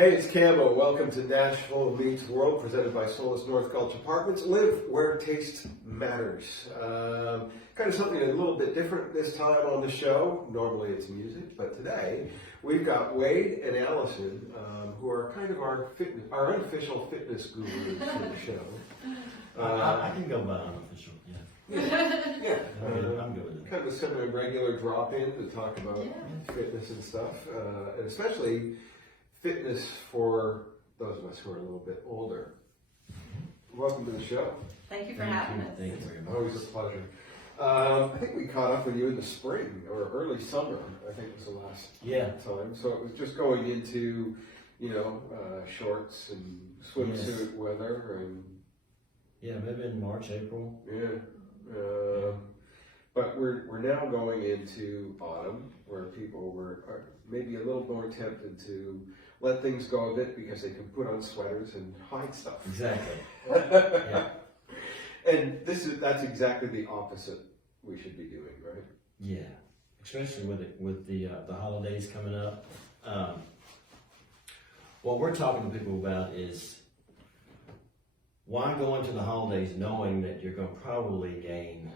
Hey, it's Camo. Welcome to Nashville Meets World, presented by Solis North Gulch Apartments. Live where taste matters. Kind of something a little bit different this time on the show. Normally it's music, but today we've got Wade and Allison, who are kind of our unofficial fitness gurus for the show. I can go by unofficial, yeah. Yeah. I'm good with it. Kind of a semi-regular drop-in to talk about fitness and stuff, and especially fitness for those of us who are a little bit older. Welcome to the show. Thank you for having us. Thank you very much. Always a pleasure. I think we caught up with you in the spring or early summer, I think was the last time. So it was just going into, shorts and swimsuit weather and maybe in March, April. But we're now going into autumn, where people are maybe a little more tempted to let things go a bit because they can put on sweaters and hide stuff. Exactly. And that's exactly the opposite we should be doing, right? Yeah, especially with the holidays coming up. What we're talking to people about is why go into the holidays knowing that you're going to probably gain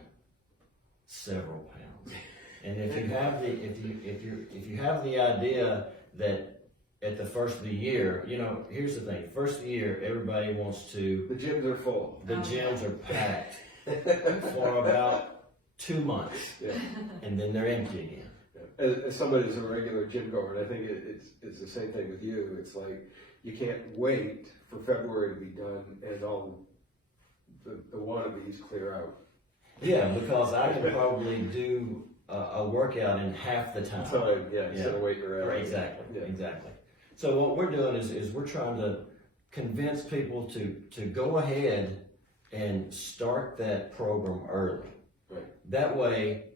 several pounds. And if you have the idea that at the first of the year, here's the thing: first of the year, everybody wants to. The gyms are full. The gyms are packed for about 2 months, and then they're empty again. As somebody who's a regular gym goer, and I think it's the same thing with you. It's like you can't wait for February to be done and all the wannabes clear out. Yeah, because I can probably do a workout in half the time. Instead of waiting around. Right, exactly. So what we're doing is we're trying to convince people to go ahead and start that program early. Right. That way,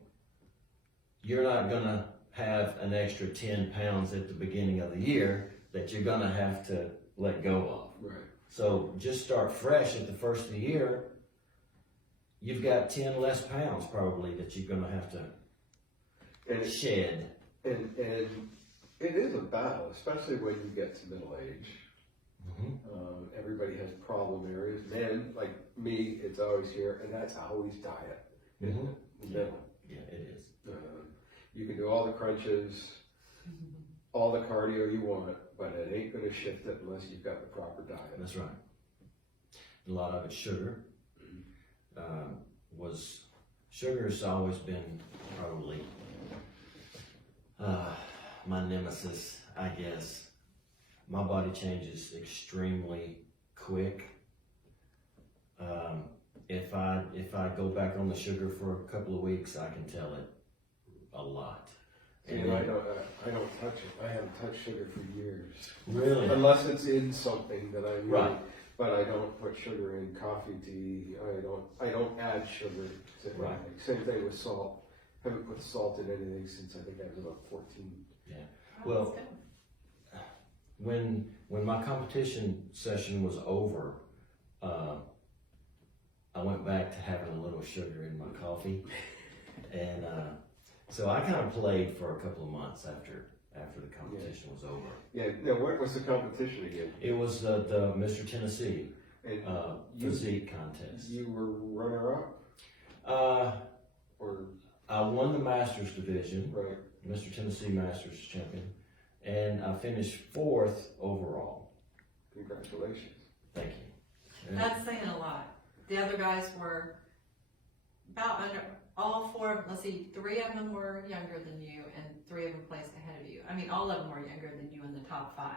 you're not going to have an extra 10 pounds at the beginning of the year that you're going to have to let go of. Right. So just start fresh at the first of the year. You've got 10 less pounds probably that you're going to have to shed. And it is a battle, especially when you get to middle age. Everybody has problem areas. Men, like me, it's always here, and that's always diet. Yeah, it is. You can do all the crunches, all the cardio you want, but it ain't going to shift it unless you've got the proper diet. That's right. A lot of it's sugar. Sugar's always been probably my nemesis, I guess. My body changes extremely quick. If I go back on the sugar for a couple of weeks, I can tell it a lot. And I don't touch it. I haven't touched sugar for years. Really? Unless it's in something that I really. Right. But I don't put sugar in coffee, tea. I don't add sugar to anything. Right. Same thing with salt. Haven't put salt in anything since I think I was about 14. Yeah. Well, when my competition session was over, I went back to having a little sugar in my coffee, and so I kind of played for a couple of months after the competition was over. Yeah. Now, what was the competition again? It was the Mr. Tennessee And physique contest. You were runner-up? Or I won the Masters division, right. Mr. Tennessee Masters champion, and I finished 4th overall. Congratulations. Thank you. That's saying a lot. The other guys were about under, all four of, let's see, 3 of them were younger than you and 3 of them placed ahead of you. I mean, all of them were younger than you in the top 5,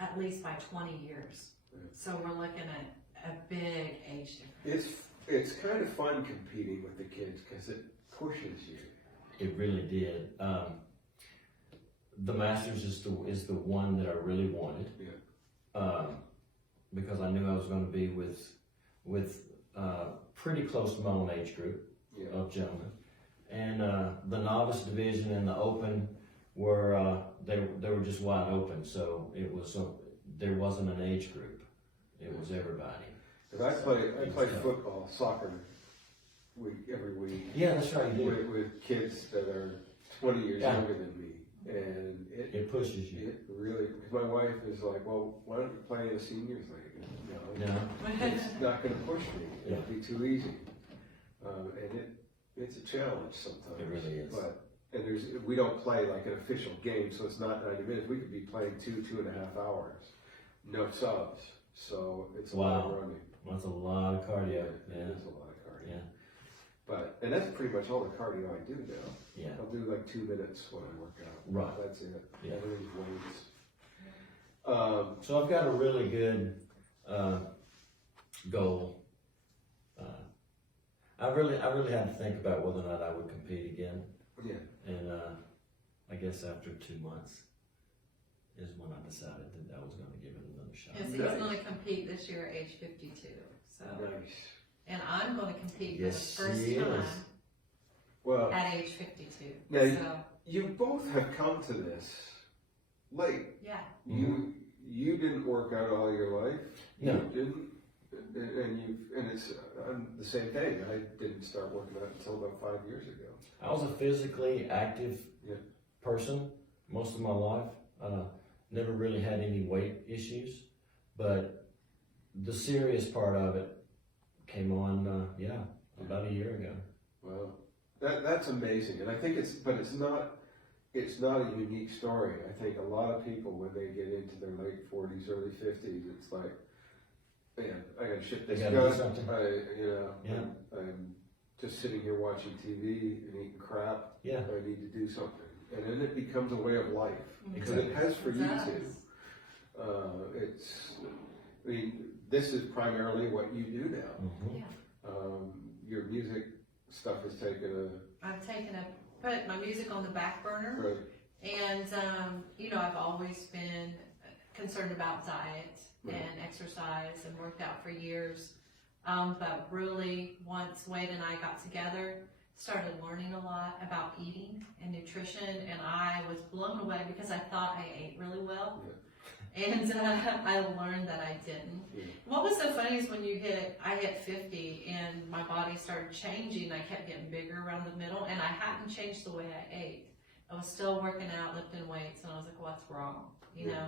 at least by 20 years. So we're looking at a big age difference. It's kind of fun competing with the kids because it pushes you. It really did. The Masters is the one that I really wanted. Because I knew I was going to be with pretty close to my own age group of gentlemen, and the novice division and the open were they were just wide open. So it was there wasn't an age group; it was everybody. Because I play football, soccer every week. Yeah, that's right. You do. With kids that are 20 years younger than me. And It pushes you. It really, because my wife is like, well, why don't you play in a seniors league? No, it's not going to push me. It'll be too easy. And it's a challenge sometimes. It really is. And we don't play like an official game, so it's not 90 minutes. We could be playing 2.5 hours, no subs. So it's a lot of running. That's a lot of cardio. Yeah. It is a lot of cardio. Yeah. And that's pretty much all the cardio I do now. Yeah. I'll do like 2 minutes when I work out. Right. That's it. Yeah. Everything's weights. So I've got a really good goal. I really had to think about whether or not I would compete again. Yeah. And I guess after 2 months is when I decided that I was going to give it another shot. Yes, he's going to compete this year at age 52. So, Nice. and I'm going to compete Yes, for the first he time is. at age 52. Now, So, you both have come to this late. yeah. You didn't work out all your life. No. You didn't. And it's I'm the same thing. I didn't start working out until about 5 years ago. I was a physically active Yeah. person most of my life. Never really had any weight issues, but the serious part of it came on, about a year ago. Well, that's amazing, and I think it's not a unique story. I think a lot of people when they get into their late 40s, early 50s, it's like, man, I gotta ship this They gotta do gun. something. I'm just sitting here watching TV and eating crap. Yeah. I need to do something, and then it becomes a way of life because Exactly. it has for It you does. too. This is primarily what you do now. Mm-hmm. Yeah. Your music stuff has taken I've put my music on the back burner. Right. And, I've always been concerned about diet and exercise and worked out for years. But really, once Wade and I got together, started learning a lot about eating and nutrition, and I was blown away because I thought I ate really well. And I learned that I didn't. Yeah. What was so funny is when I hit 50 and my body started changing. I kept getting bigger around the middle, and I hadn't changed the way I ate. I was still working out, lifting weights, and I was like, what's wrong? You know?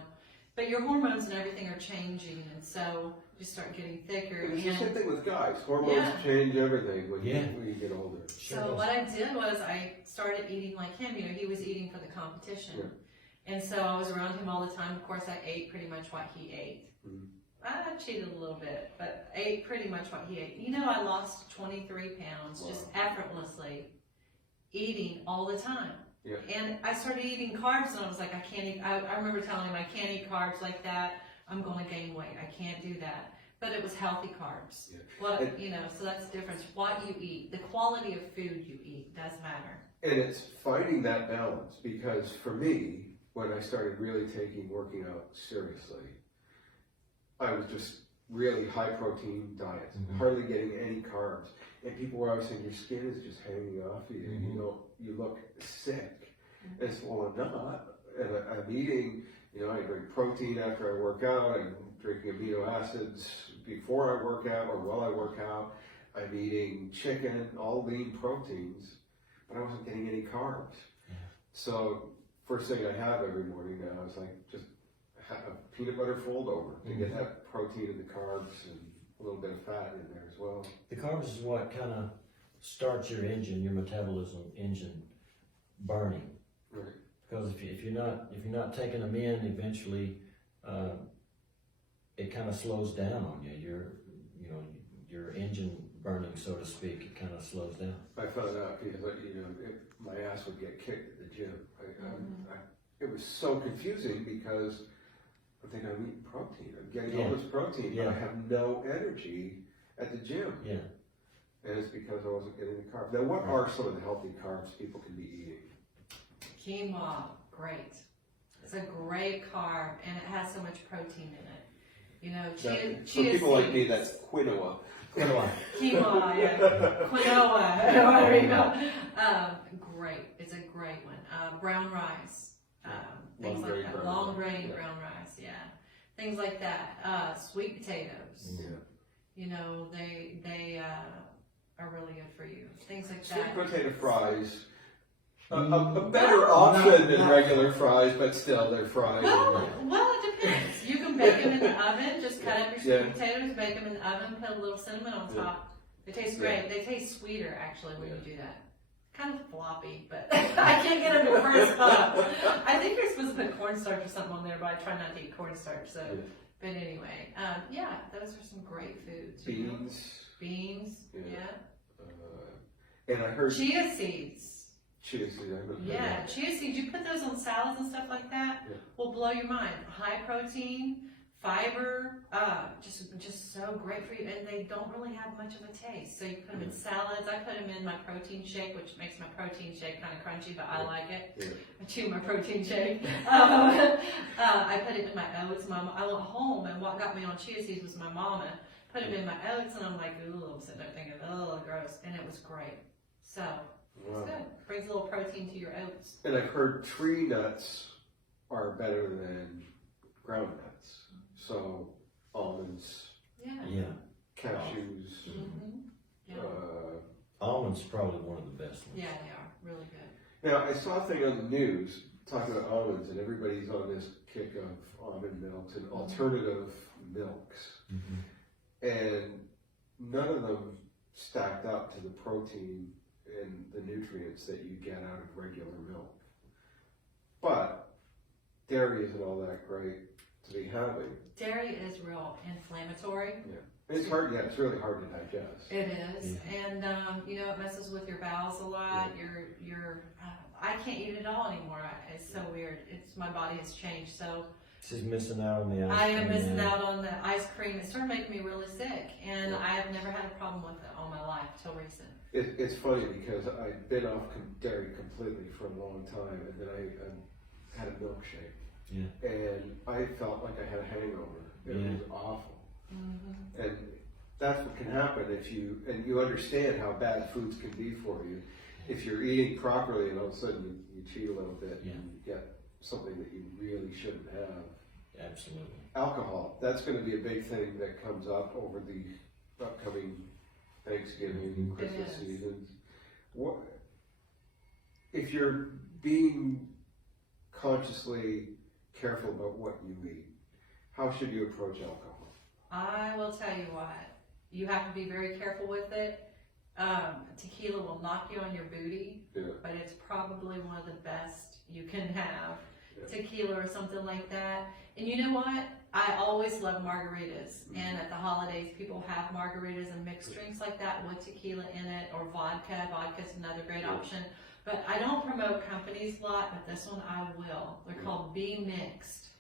But your hormones and everything are changing, and so you start getting thicker. It's the And same thing with guys. Hormones Yeah. change everything when Yeah. you get older. so what I did was I started eating like him. He was eating for the competition. Yeah. And so I was around him all the time. Of course, I ate pretty much what he ate. Mhm. I cheated a little bit, but ate pretty much what he ate. I lost 23 pounds just effortlessly eating all the time. Yeah. And I started eating carbs, and I was like, I can't eat. I remember telling him, I can't eat carbs like that. I'm going to gain weight. I can't do that. But it was healthy carbs. Yeah. So that's the difference. What you eat, the quality of food you eat does matter. And it's finding that balance because for me, when I started really taking working out seriously, I was just really high protein diet, hardly getting any carbs. And people were always saying, your skin is just hanging off you, you look sick. And it's, well, I'm not. And I'm eating, I drink protein after I work out, I'm drinking amino acids before I work out or while I work out. I'm eating chicken, all lean proteins, but I wasn't getting any carbs. Yeah. So first thing I have every morning now is like just have a peanut butter fold over to get that protein and the carbs and a little bit of fat in there as well. The carbs is what kind of starts your engine, your metabolism engine burning. Right. Because if you're not taking them in, eventually it kind of slows down on you. Your engine burning, so to speak, it kind of slows down. I found out because my ass would get kicked at the gym. It was so confusing because I'm thinking I'm eating protein. I'm getting all this protein, but I have no energy at the gym. Yeah. And it's because I wasn't getting the carbs. Now, what are some of the healthy carbs people can be eating? Quinoa, great. It's a great carb, and it has so much protein in it. For people like me, that's quinoa. Quinoa, yeah. Quinoa, whatever you know. Great. It's a great one. Brown rice. Things like that. Long grain brown rice, yeah. Things like that. Sweet potatoes. Yeah. They are really good for you. Things like Sweet that. potato fries A better option than regular fries, but still they're fries. Well, it depends. You can bake them in the oven. Just cut up your sweet Yeah. potatoes, bake them in the oven, put a little cinnamon on top. They taste great. They taste sweeter actually when you do that. Kind of floppy, but I can't get them to first pop. I think you're supposed to put cornstarch or something on there, but I try not to eat cornstarch. So, but anyway, yeah, those are some great foods. you know. Beans, And I heard chia seeds. chia seeds. I haven't heard Yeah, that. chia seeds. You put those on salads and stuff like that. Will blow your mind. High protein, fiber, just so great for you, and they don't really have much of a taste. So you put them in salads. I put them in my protein shake, which makes my protein shake kind of crunchy, but I like it. I chew my protein shake. I put it in my oats. I went home, and what got me on chia seeds was my mama put them in my oats, and I'm like, ooh, I'm sitting there thinking, oh, gross, and it was great. So it's good. Brings a little protein to your oats. And I've heard tree nuts are better than ground nuts. So almonds, cashews. Almonds probably one of the best ones. Yeah, they are really good. Now I saw a thing on the news talking about almonds, and everybody's on this kick of almond milks and alternative milks, and none of them stacked up to the protein and the nutrients that you get out of regular milk. But dairy isn't all that great to be having. Dairy is real inflammatory. It's hard. Yeah, it's really hard to digest. It is, and it messes with your bowels a lot. I can't eat it all anymore. It's so weird. My body has changed. So She's missing out on the ice I cream. am missing out on the ice cream. It started making me really sick, and I have never had a problem with it all my life till recent. It's funny because I've been off dairy completely for a long time, and then I had a milkshake. And I felt like I had a hangover. It was awful. And that's what can happen if you understand how bad foods can be for you. If you're eating properly and all of a sudden you cheat a little bit and you get something that you really shouldn't have. Absolutely. Alcohol, that's going to be a big thing that comes up over the upcoming Thanksgiving and Christmas seasons. What if you're being consciously careful about what you eat? How should you approach alcohol? I will tell you what, you have to be very careful with it. Tequila will knock you on your booty, but it's probably one of the best you can have. Tequila or something like that. And you know what? I always love margaritas. And at the holidays, people have margaritas and mixed drinks like that with tequila in it, or vodka. Vodka's another great option. But I don't promote companies a lot, but this one I will. They're called Be Mixed.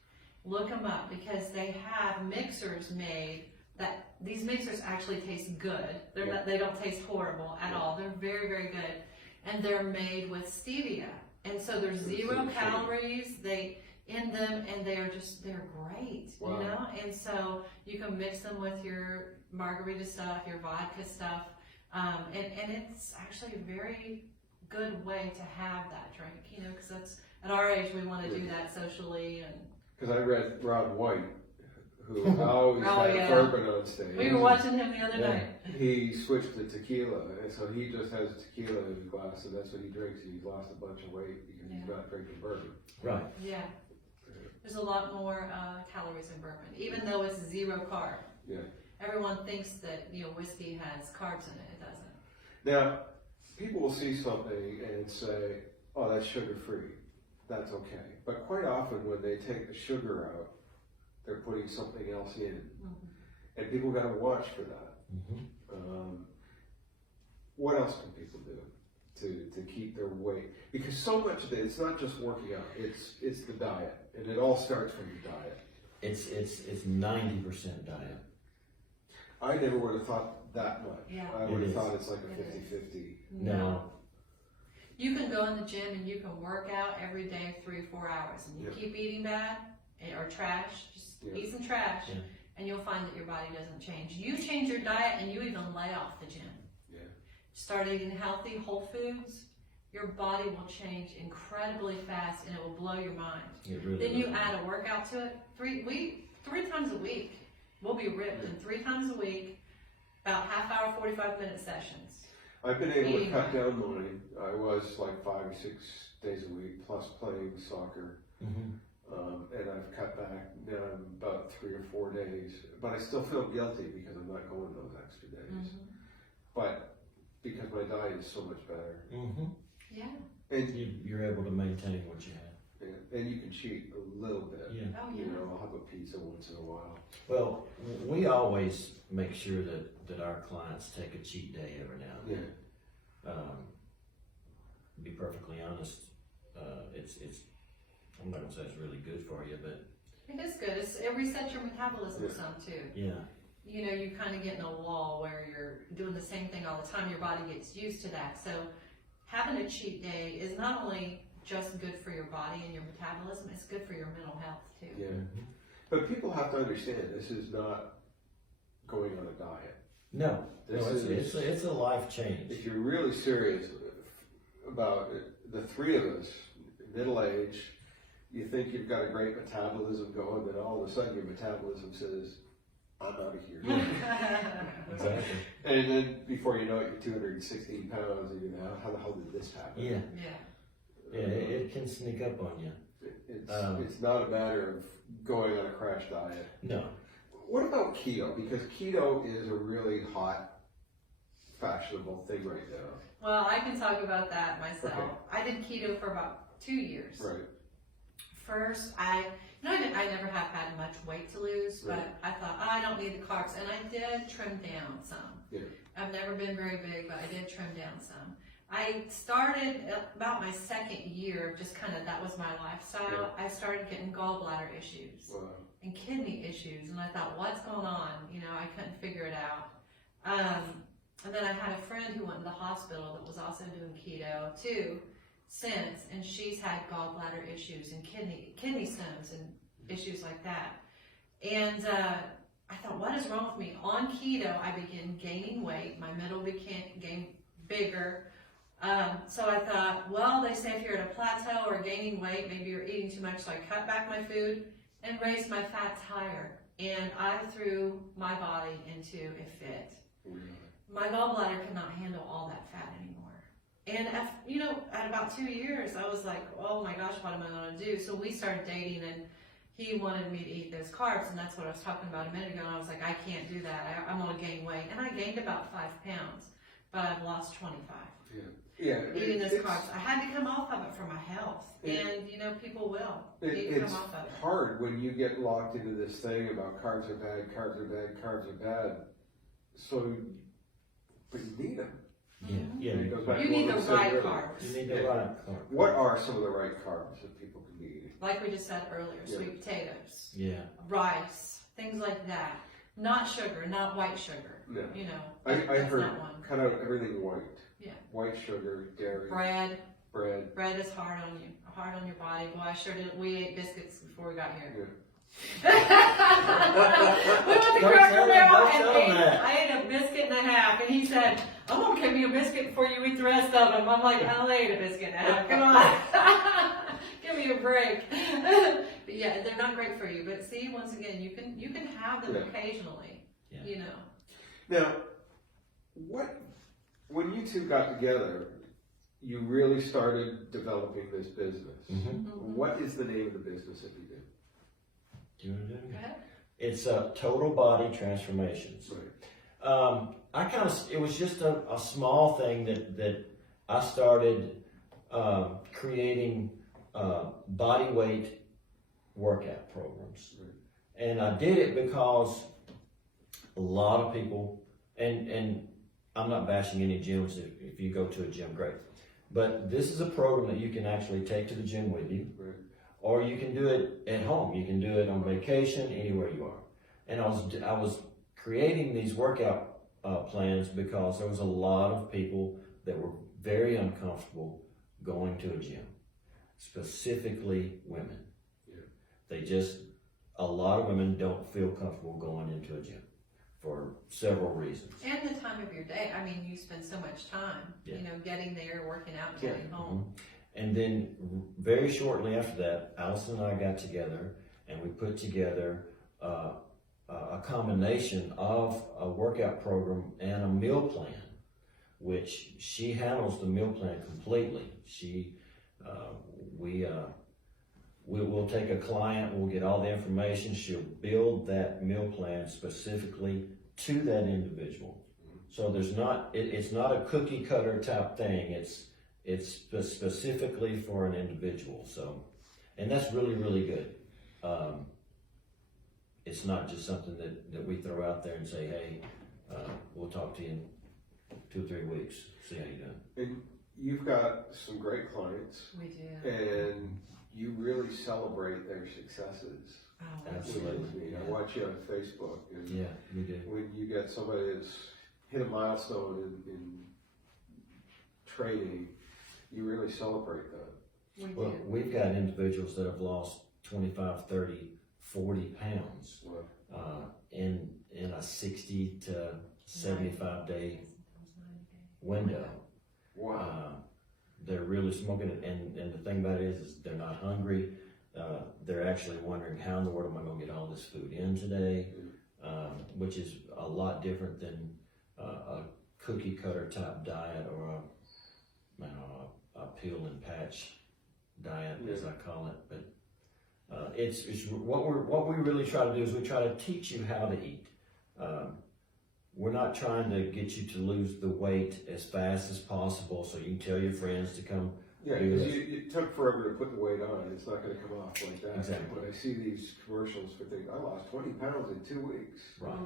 Look them up because they have mixers made that these mixers actually taste good. They don't taste horrible at all. They're very, very good. And they're made with stevia. And so there's 0 calories in them, and they're great, you know? And so you can mix them with your margarita stuff, your vodka stuff. And it's actually a very good way to have that drink, because that's, at our age, we want to do that socially. And because I read Rod White, who always had bourbon on stage. We were watching him the other night. He switched to tequila, and so he just has tequila in his glass, and that's what he drinks. He's lost a bunch of weight because he's not drinking bourbon. Right. Yeah. There's a lot more calories in bourbon, even though it's 0 carb. Yeah. Everyone thinks that whiskey has carbs in it. It doesn't. Now, people will see something and say, "Oh, that's sugar-free. That's okay." But quite often, when they take the sugar out, they're putting something else in, and people got to watch for that. What else can people do to keep their weight? Because so much of it, it's not just working out; it's the diet, and it all starts from the diet. It's 90% diet. I never would have thought that much. Yeah. I would have thought it's like a 50-50. No. You can go in the gym and you can work out every day 3 or 4 hours, and you keep eating bad or trash. Just eat some trash, and you'll find that your body doesn't change. You change your diet, and you even lay off the gym. Start eating healthy, whole foods. Your body will change incredibly fast, and it will blow your mind. Then you add a workout to it. 3 times a week. We'll be ripped in 3 times a week, about half-hour, 45-minute sessions. I've been able to Eating cut right. down mine. I was like 5 or 6 days a week plus playing soccer. Mhm. And I've cut back down about 3 or 4 days, but I still feel guilty because I'm not going those extra days. Mhm. But because my diet is so much better, Mhm. Yeah. and You're able to maintain what you have. and you can cheat a little bit. Yeah. Oh, You yeah. know, I'll have a pizza once in a while. Well, we always make sure that our clients take a cheat day every now and then. To be perfectly honest, it's I'm not gonna say it's really good for you, but It is good. It resets your metabolism Yeah. some too. yeah, You know, you kind of get in a wall where you're doing the same thing all the time. Your body gets used to that. So having a cheat day is not only just good for your body and your metabolism, it's good for your mental health too. Yeah. Mhm. But people have to understand this is not going on a diet. No, it's a life change. If you're really serious about it, the three of us, middle age, you think you've got a great metabolism going, then all of a sudden your metabolism says, I'm out of here. Exactly. And then before you know it, you're 216 pounds, and you're how the hell did this happen? Yeah, Yeah. yeah, it can sneak up on you. It's not a matter of going on a crash diet. No. What about keto? Because keto is a really hot, fashionable thing right now. Well, I can talk about that myself. Okay. I did keto for about 2 years. Right. First, I never have had much weight to lose, but Right. I thought, I don't need the carbs, and I did trim down some. Yeah. I've never been very big, but I did trim down some. I started about my second year, just kind of, that was my lifestyle. I started getting gallbladder issues Wow. and kidney issues, and I thought, what's going on? You know, I couldn't figure it out. And then I had a friend who went to the hospital that was also doing keto too since, and she's had gallbladder issues and kidney stones and issues like that. And I thought, what is wrong with me? On keto, I began gaining weight. My middle became bigger. So I thought, well, they say if you're at a plateau or gaining weight, maybe you're eating too much. So I cut back my food and raised my fats higher. And I threw my body into a fit. My gallbladder cannot handle all that fat anymore. And at about 2 years, I was like, oh my gosh, what am I going to do? So we started dating, and he wanted me to eat those carbs, and that's what I was talking about a minute ago. And I was like, I can't do that. I'm going to gain weight. And I gained about 5 pounds, but I've lost 25. Yeah. Eating those carbs. I had to come off of it for my health. And, people will. Need to It's come off of it. hard when you get locked into this thing about carbs are bad, carbs are bad, carbs are bad. So, but you need them. Yeah, It goes back You to need what the we said right earlier. carbs. you need the right carb. What are some of the right carbs that people can eat? Like we just said earlier, Yeah. sweet potatoes, Yeah, rice, things like that. Not sugar, not white sugar. No. I That's heard not one. cut out everything white. Yeah. White sugar, dairy, Bread bread. is hard on you, hard on your body. Boy, I sure did. We ate biscuits before we got here. Yeah. We went to Don't Cracker tell him, Barrel don't and tell him that. I ate a biscuit and a half, and he said, "I'm gonna give you a biscuit before you eat the rest of them." I'm like, "I only ate a biscuit and a half. Come on, give me a break." But yeah, they're not great for you. But see, once again, you can have them Yeah. occasionally. Yeah. Now, when you two got together, you really started developing this business. Mhm. What is the name of the business that you do? Do you want to do Go it? ahead. It's Total Body Transformations. Right. It was just a small thing that I started creating body weight workout programs. Right. And I did it because a lot of people, and I'm not bashing any gyms. If you go to a gym, great. But this is a program that you can actually take to the gym with you, Right. or you can do it at home. You can do it on vacation, anywhere you are. And I was creating these workout plans because there was a lot of people that were very uncomfortable going to a gym, specifically women. Yeah. A lot of women don't feel comfortable going into a gym for several reasons. And the time of your day. I mean, you spend so much time, Yeah. getting there, working out, and Yeah. getting home. And then very shortly after that, Allison and I got together and we put together a combination of a workout program and a meal plan which she handles the meal plan completely. We'll take a client, we'll get all the information, she'll build that meal plan specifically to that individual. So it's not a cookie cutter type thing, it's specifically for an individual, so, and that's really, really good. It's not just something that we throw out there and say, hey, we'll talk to you in 2 or 3 weeks, see how you're doing. And you've got some great clients, We do. and you really celebrate their successes. Oh, Absolutely. I watch you on Facebook, and Yeah, we do. when you get somebody that's hit a milestone in training, you really celebrate that. We Well, do. we've got individuals that have lost 25, 30, 40 pounds Well, in a 60 to 75 day window. wow. They're really smoking it, and the thing about it is they're not hungry. They're actually wondering, how in the world am I going to get all this food in today? Which is a lot different than a cookie cutter type diet or a peel and patch diet, as I call it. But it's what we really try to do is we try to teach you how to eat. We're not trying to get you to lose the weight as fast as possible so you can tell your friends to come. Yeah, because it took forever to put the weight on. It's not going to come off like that. Exactly. When I see these commercials for things, I lost 20 pounds in 2 weeks. Right.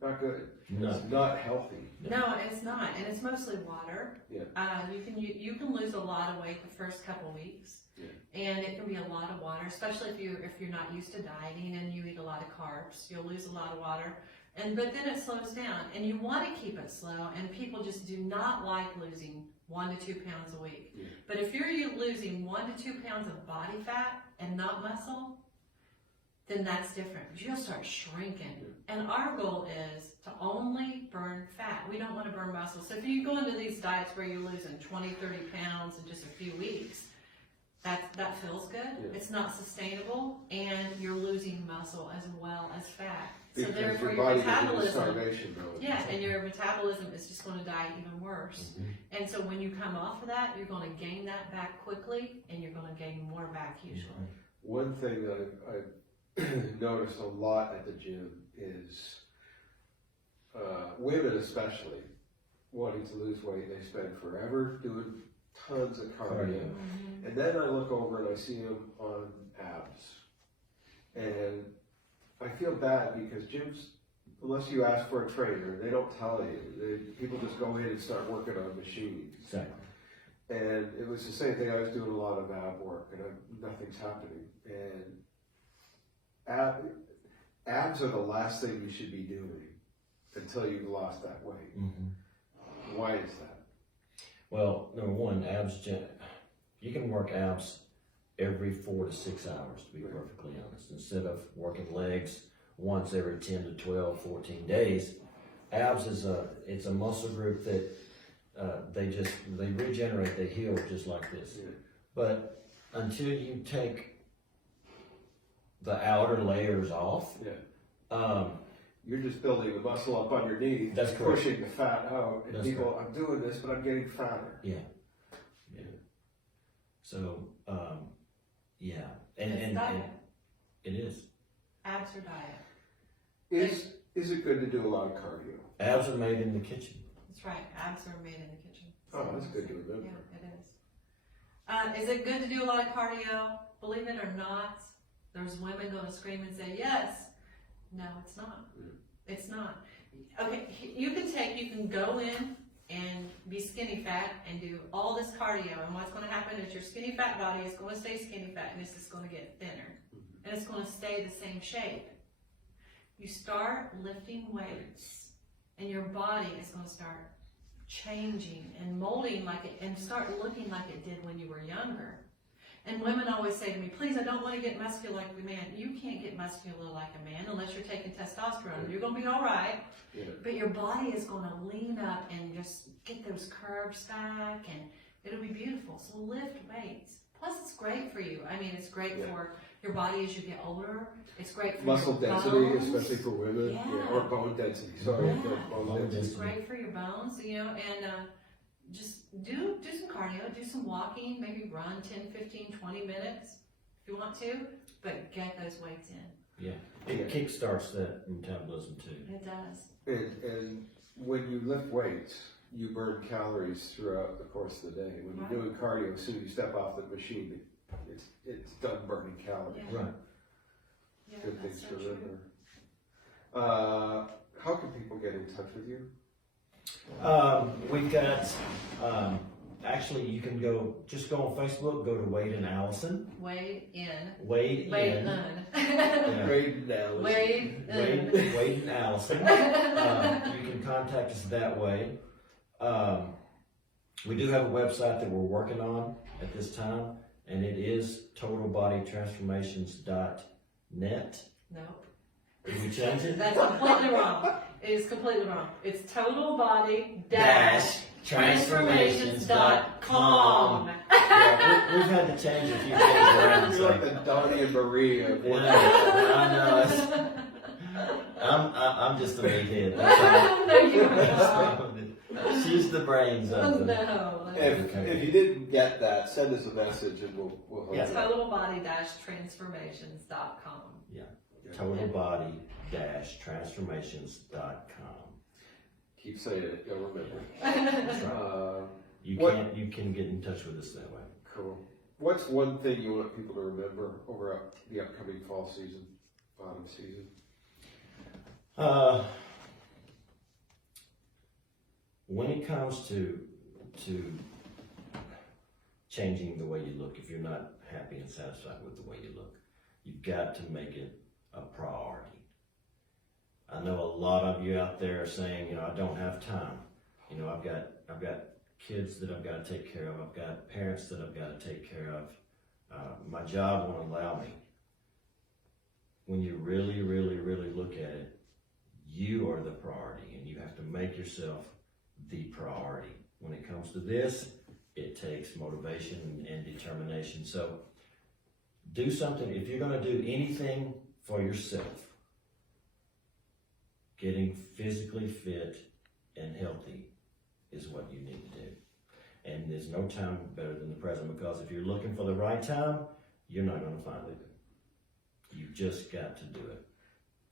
Not good. No. It's not healthy. No, it's not, and it's mostly water. Yeah. You can lose a lot of weight the first couple weeks, and it can be a lot of water, especially if you're not used to dieting and you eat a lot of carbs. You'll lose a lot of water, but then it slows down, and you want to keep it slow. And people just do not like losing 1 to 2 pounds a week. Yeah. But if you're losing 1 to 2 pounds of body fat and not muscle, then that's different. You'll start shrinking. And our goal is to only burn fat. We don't want to burn muscle. So if you go into these diets where you're losing 20, 30 pounds in just a few weeks, that feels good. Yeah. It's not sustainable, and you're losing muscle as well as fat. So Because therefore your your body is in metabolism, starvation mode. yeah, and your metabolism is just going to die even worse. Mhm. And so when you come off of that, you're going to gain that back quickly, and you're going to gain more back usually. One thing that I've noticed a lot at the gym is women especially wanting to lose weight. They spend forever doing tons of cardio. And then I look over and I see them on abs. And I feel bad because gyms, unless you ask for a trainer, they don't tell you. People just go in and start working on machines. Exactly. And it was the same thing. I was doing a lot of ab work, and nothing's happening. And abs are the last thing you should be doing until you've lost that weight. Mm-hmm. Why is that? Well, number one, you can work abs every 4 to 6 hours, to be perfectly honest. Instead of working legs once every 10 to 12, 14 days, abs it's a muscle group that they regenerate, they heal just like this. Yeah. But until you take the outer layers off, You're just building the muscle up underneath, That's correct. pushing the fat out. And That's people, I'm doing this, but I'm getting fatter. yeah. So, yeah, and diet. it is. Abs or diet. Is it good to do a lot of cardio? Abs are made in the kitchen. That's right. Abs are made in the kitchen. Oh, that's good to remember. Yeah, it is. Is it good to do a lot of cardio? Believe it or not, there's women going to scream and say yes. No, it's not. It's not. Okay, you can go in and be skinny fat and do all this cardio, and what's going to happen is your skinny fat body is going to stay skinny fat, and it's just going to get thinner, and it's going to stay the same shape. You start lifting weights, and your body is going to start changing and molding like it, and start looking like it did when you were younger. And women always say to me, please, I don't want to get muscular like a man. You can't get muscular like a man unless you're taking testosterone. You're going to be all right, but your body is going to lean up and just get those curves back, and it'll be beautiful. So lift weights. Plus, it's great for you. I mean, it's great for your body as you get older. It's great for Muscle your density, bones. especially for women, Yeah. or bone density. Sorry, Yeah. bone Bone density. It's great for your bones, and just do some cardio, do some walking, maybe run 10, 15, 20 minutes if you want to, but get those weights in. Yeah, it kickstarts that metabolism too. It does. And when you lift weights, you burn calories throughout the course of the day. When you're doing cardio, as soon as you step off the machine, it's done burning calories. Yeah. Right. Yeah, Good that's things so to true. remember. How can people get in touch with you? We've got, actually you can just go on Facebook, go to Wade and Allison. Wade in. Wade in. Yeah. Wade and Allison. Wade and Allison. You can contact us that way. We do have a website that we're working on at this time, and it is totalbodytransformations.net. Nope. Did we change it? That's completely wrong. It is completely wrong. It's totalbody-transformations.com. Yeah, we've had to change a few things around. You're like the Donnie and Marie of Yeah, I know. I'm just a meathead. No, you are not. She's the brains of the. No. If you didn't get that, send us a message and we'll hook Yeah. it up. Totalbody-transformations.com. Totalbody-transformations.com. Keep saying it, you'll remember. That's right. You can get in touch with us that way. Cool. What's one thing you want people to remember over the upcoming fall season, autumn season? When it comes to changing the way you look, if you're not happy and satisfied with the way you look, you've got to make it a priority. I know a lot of you out there are saying, I don't have time. I've got kids that I've got to take care of. I've got parents that I've got to take care of. My job won't allow me. When you really, really, really look at it, you are the priority, and you have to make yourself the priority. When it comes to this, it takes motivation and determination. So do something. If you're going to do anything for yourself, getting physically fit and healthy is what you need to do. And there's no time better than the present, because if you're looking for the right time, you're not going to find it. You've just got to do it.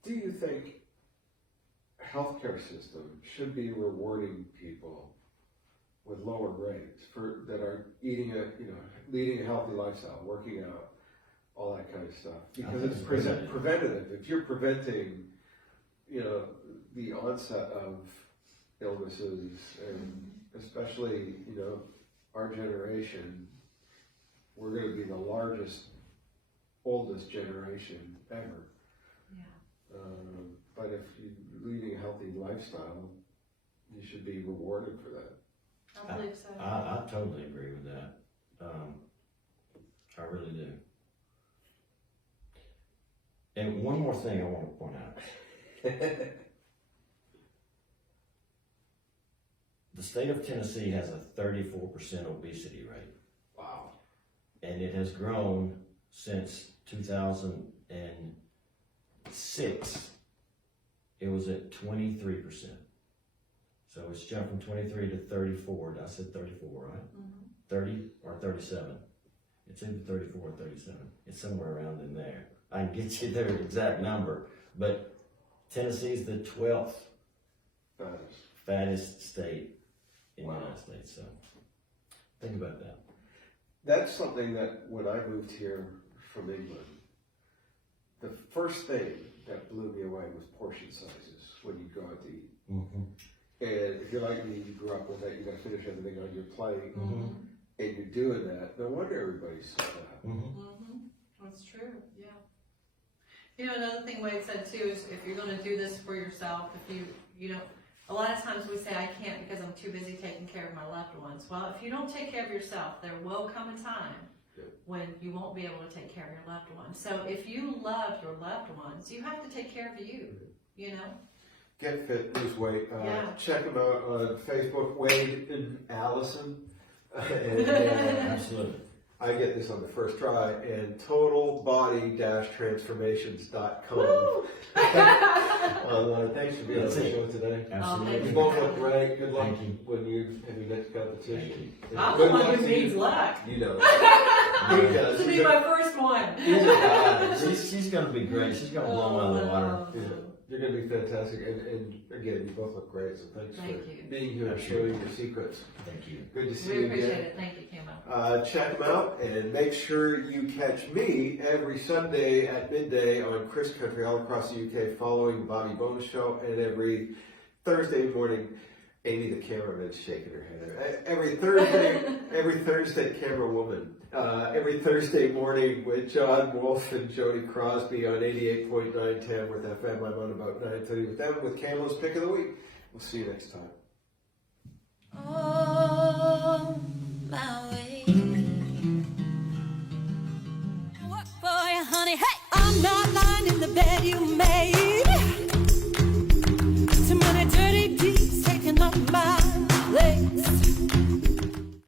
Do you think healthcare system should be rewarding people with lower rates that are leading a healthy lifestyle, working out, all that kind of stuff? Because it's preventative. If you're preventing, the onset of illnesses, and especially, our generation, we're going to be the oldest generation ever. Yeah. But if you're leading a healthy lifestyle, you should be rewarded for that. I believe so. I totally agree with that. I really do. And one more thing I want to point out. The state of Tennessee has a 34% obesity rate. Wow. And it has grown since 2006. It was at 23%. So it's jumped from 23 to 34. I said 34, right? Mm-hmm. 30 or 37. It's either 34 or 37. It's somewhere around in there. I can get you their exact number. But Tennessee's the 12th fattest state in the United States. So think about that. That's something that when I moved here from England, the first thing that blew me away was portion sizes when you go out to eat. Mm-hmm. And if you're like me, you grew up with that, you got to finish everything on your plate, Mm-hmm. and you're doing that. No wonder everybody's so fat. Mm-hmm. That's true, yeah. Another thing Wade said too is if you're going to do this for yourself, a lot of times we say, I can't because I'm too busy taking care of my loved ones. Well, if you don't take care of yourself, there will come a time when you won't be able to take care of your loved ones. So if you love your loved ones, you have to take care of you, Get fit, lose weight. Yeah. Check them out on Facebook, Wade and Allison. And, Absolutely. I get this on the first try, and totalbody-transformations.com. Thanks for being on the show today. Absolutely. You both look great. Good luck Thank you. when you have your next competition. I'm Good the one luck who to you. needs luck. You know that. He does. This will be He's a- my first one. he's a guy. She's gonna be great. She's gonna blow out of the water. Yeah, you're going to be fantastic, and again, you both look great, so thanks Thank for you. being here and Absolutely. sharing your secrets. Thank you. Good to see We you appreciate again. it. Thank you, Camo. Check them out, and make sure you catch me every Sunday at midday on Chris Country all across the UK following the Bobby Bonus Show, and every Thursday morning, Amy the cameraman's shaking her head. Every Thursday, camera woman. Every Thursday morning with John Wolf and Jody Crosby on 88.9 Tamworth FM. I'm on about 9:30 with them with Camo's Pick of the Week. We'll see you next time. Oh, my